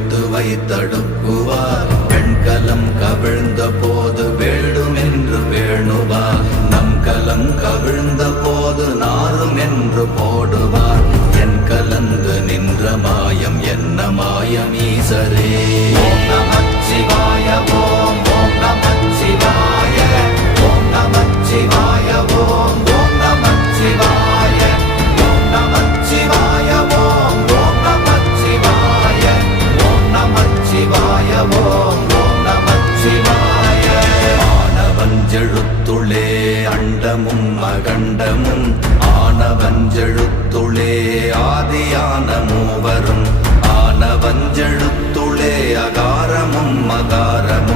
கவிழ்ந்த போது வைத்து வைத்தடுக்குவார். பெண்கலம் கவிழ்ந்த போது வேடும் என்று வேணுவார் நம் கலம் கவிழ்ந்த போது நாரும் என்று போடுவார். என் கலந்து நின்ற மாயம் என்ன மாயம் ஈசரே? ஆனவஞ்செழுத்துளே அண்டமும் அகண்டமும் ஆனவஞ்செழுத்துளே ஆதியான மூவரும் ஆனவஞ்செழுத்துளே அகாரமும் மகாரமும்